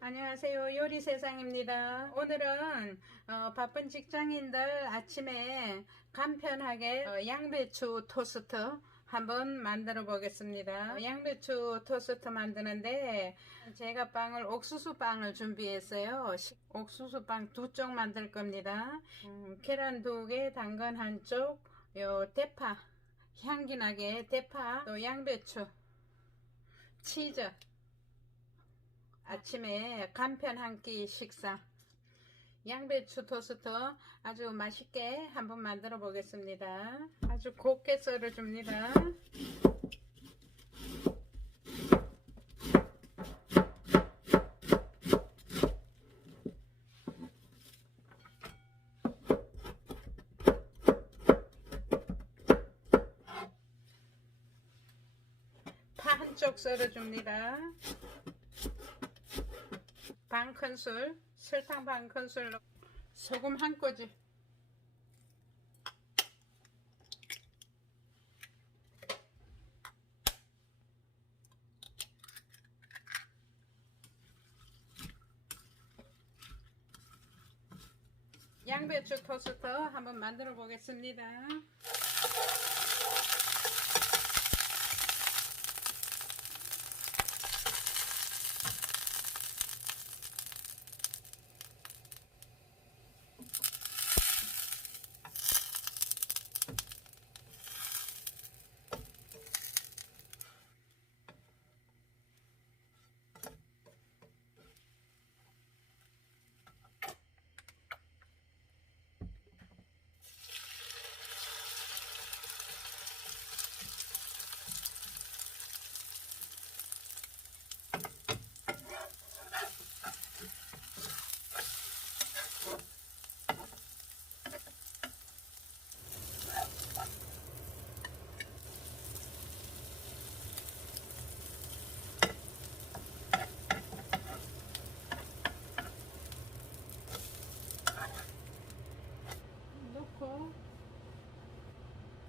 안녕하세요. 요리 세상입니다. 오늘은 어, 바쁜 직장인들 아침에 간편하게 어, 양배추 토스트 한번 만들어 보겠습니다. 양배추 토스트 만드는데 제가 빵을 옥수수 빵을 준비했어요. 시- 옥수수 빵 두 쪽 만들 겁니다. 음, 계란 두 개, 당근 한 쪽, 요 대파 향기 나게 대파, 또 양배추, 치즈. 아침에 간편 한 끼 식사. 양배추 토스트 아주 맛있게 한번 만들어 보겠습니다. 아주 곱게 썰어 줍니다. 파 한쪽 썰어 줍니다 반 큰술 설탕 반 큰술 넣- 소금 한 꼬집 양배추 토스트 한번 만들어 보겠습니다.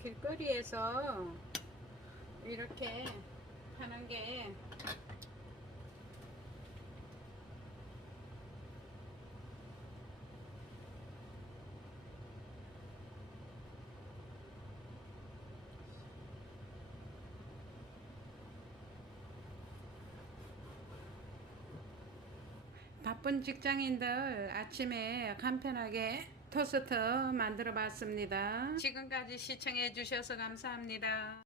길거리에서 이렇게 하는 게 바쁜 직장인들 아침에 간편하게 토스트 만들어 봤습니다. 지금까지 시청해 주셔서 감사합니다.